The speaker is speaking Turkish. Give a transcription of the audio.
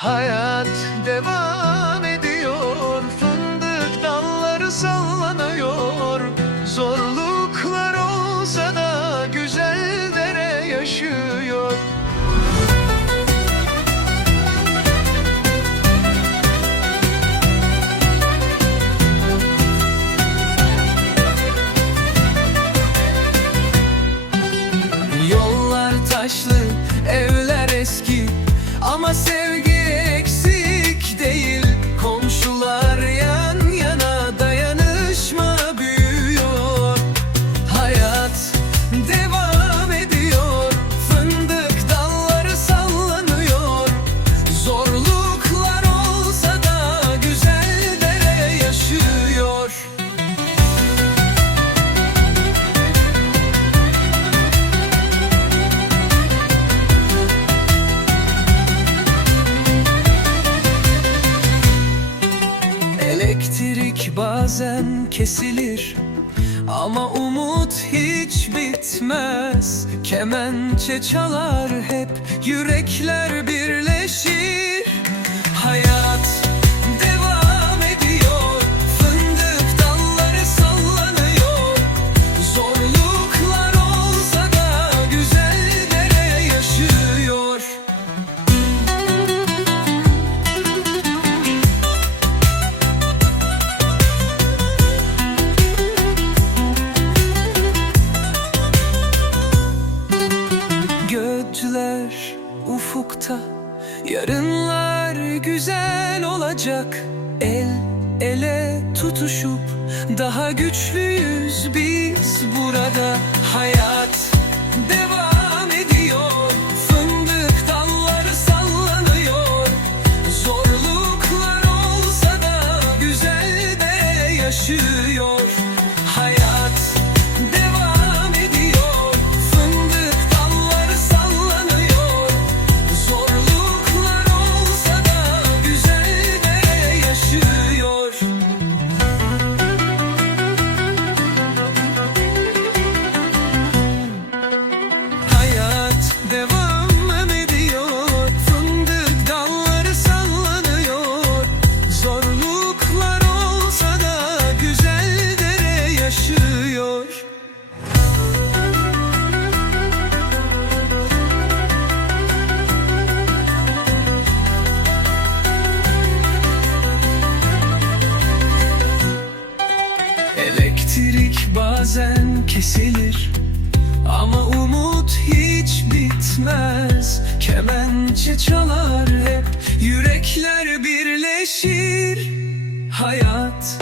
Hayat devam ediyor Fındık dalları sallanıyor bazen kesilir ama umut hiç bitmez. Kemençe çalar hep yürekler birleşir Yarınlar güzel olacak. El ele tutuşup Daha güçlüyüz biz burada. Hayat devam kesilir ama umut hiç bitmez. Kemençe çalar hep. Yürekler birleşir. Hayat